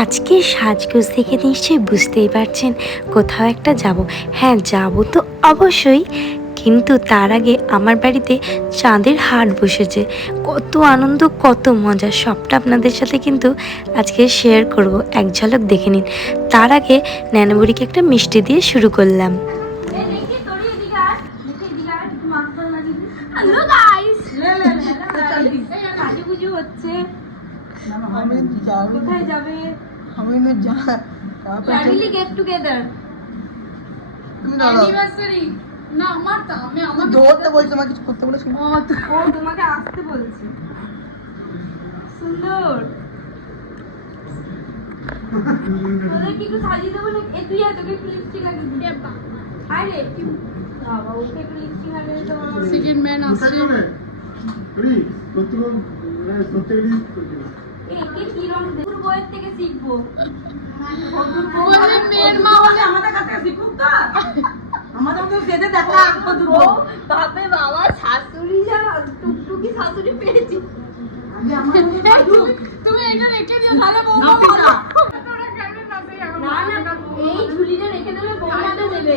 আজকে সাজগোজ থেকে নিশ্চয়ই বুঝতেই পারছেন কোথাও একটা যাব। হ্যাঁ, যাব তো অবশ্যই, কিন্তু তার আগে আমার বাড়িতে চাঁদের হাট বসেছে। কত আনন্দ, কত মজা, সবটা আপনাদের সাথে কিন্তু আজকে শেয়ার করব। এক ঝলক দেখে নিন। তার আগে ন্যানাবুড়িকে একটা মিষ্টি দিয়ে শুরু করলাম। হ্যালো গাইস, সাজুগুজু হচ্ছে। কোথায় যাবে? Family get together, anniversary. না আমার তো আমি দৌড়তে বলছি, তোমাকে কিছু করতে বলেছি। ও তোমাকে আসতে বলছি। সুন্দর, তোদের কি একটু সাজিয়ে দেবো না? এ তুই তোকে একটু লিপস্টিক লাগিয়ে দিই। আরে বাবা, ওকে একটু লিপস্টিক লাগিয়ে তো সেকেন্ড ম্যান আসছে। কি রং দেবো? বইয়ের থেকে শিখবো। মেয়ের মা হলে আমাদের কাছে শিখুক তো। আমাদের তো সেদে দেখা বাপে বাবা, শাশুড়ি যা টুকটুকি শাশুড়ি পেয়েছি। তুমি এটা রেখে দিও, তাহলে বৌমা ভালো। এই ঝুলিটা রেখে দেবে, বৌমাতে দেবে।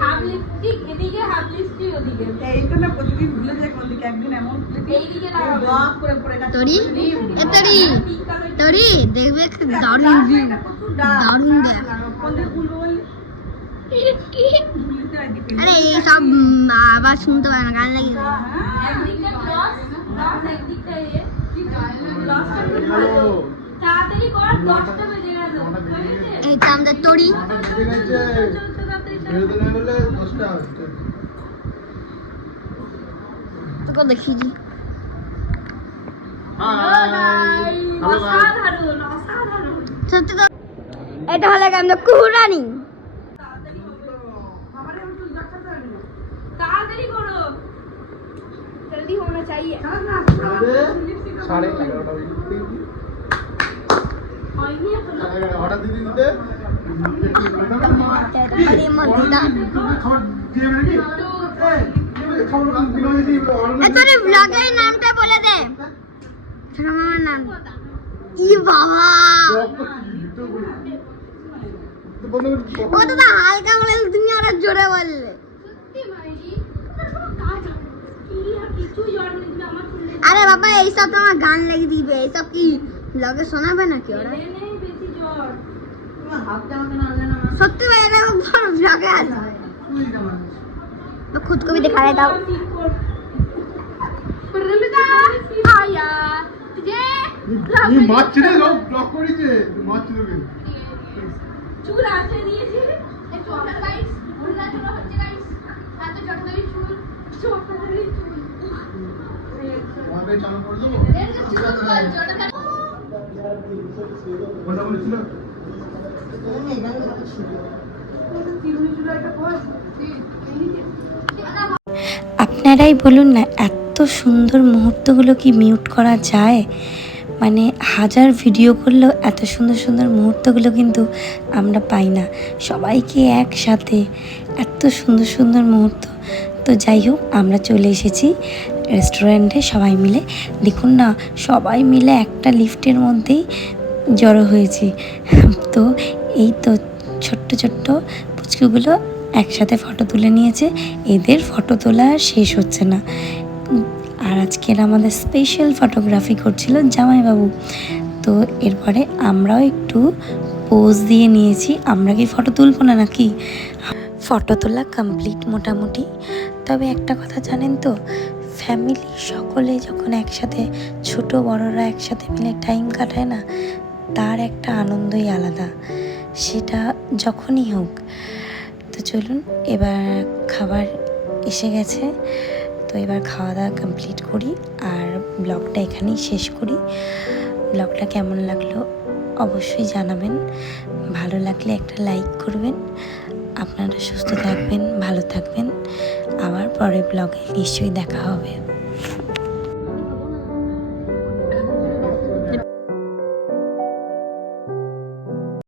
হাফ লিপস্টিক এদিকে, হাফ লিপস্টিক ওদিকে। এইটা না প্রতিদিন ভুলে যায় কোন দিকে, একদিন এমন এইদিকে লাগাবো। ব্লক করে পড়ে গেছে তোরি। এ তোরি তোরি দেখবে দারুণ ভিউ, দারুণ দেখ। কোন দিকে ভুলবো বলি? আরে এই সব আবার শুনতে পায় না, গান লাগিয়ে দাও। একদিকটা ক্রস, ক্রস একদিকটা এ। ক্রসটা খুব ভালো। তাড়াতাড়ি কর, 10টা বেজে গেল। এই তো আমাদের তরি। তোকে দেখিয়ে অসাধারণ, অসাধারণ সত্যি তো। এটা হলো আমাদের কুহুরানি। ताड़ाताड़ी करो, जल्दी होना चाहिए। 11:30 অর্ডার দিয়ে দিতে। তোর ব্লগের নামটা বলে দে। ছোট মামার নাম। ই বাবা, ও তো হালকা বলে, তুমি আরো জোরে বললে। আরে বাবা, এইসব তো আমার গান লাগিয়ে দিবে। এইসব কি ব্লগে শোনাবে নাকি ওরা? সত্যি ভাই, এটা ব্লগে আসবে। खुद को भी दिखा देता हूँ। আপনারাই বলুন না, এত সুন্দর মুহূর্তগুলো কি মিউট করা যায়? মানে হাজার ভিডিও করলেও এত সুন্দর সুন্দর মুহূর্তগুলো কিন্তু আমরা পাই না। সবাইকে একসাথে এত সুন্দর সুন্দর মুহূর্ত। তো যাই হোক, আমরা চলে এসেছি রেস্টুরেন্টে সবাই মিলে। দেখুন না, সবাই মিলে একটা লিফটের মধ্যেই জড়ো হয়েছি। তো এই তো ছোট্ট ছোট্ট পুচকুগুলো একসাথে ফটো তুলে নিয়েছে। এদের ফটো তোলা আর শেষ হচ্ছে না। আর আজকের আমাদের স্পেশাল ফটোগ্রাফি করছিল জামাইবাবু। তো এরপরে আমরাও একটু পোজ দিয়ে নিয়েছি। আমরা কি ফটো তুলবো না নাকি? ফটো তোলা কমপ্লিট মোটামুটি। তবে একটা কথা জানেন তো, ফ্যামিলি সকলে যখন একসাথে, ছোট বড়রা একসাথে মিলে টাইম কাটায় না, তার একটা আনন্দই আলাদা, সেটা যখনই হোক। তো চলুন, এবার খাবার এসে গেছে। তো এবার খাওয়া দাওয়া কমপ্লিট করি আর ব্লগটা এখানেই শেষ করি। ব্লগটা কেমন লাগলো অবশ্যই জানাবেন। ভালো লাগলে একটা লাইক করবেন। আপনারা সুস্থ থাকবেন, ভালো থাকবেন। আবার পরের ব্লগে নিশ্চয়ই দেখা হবে।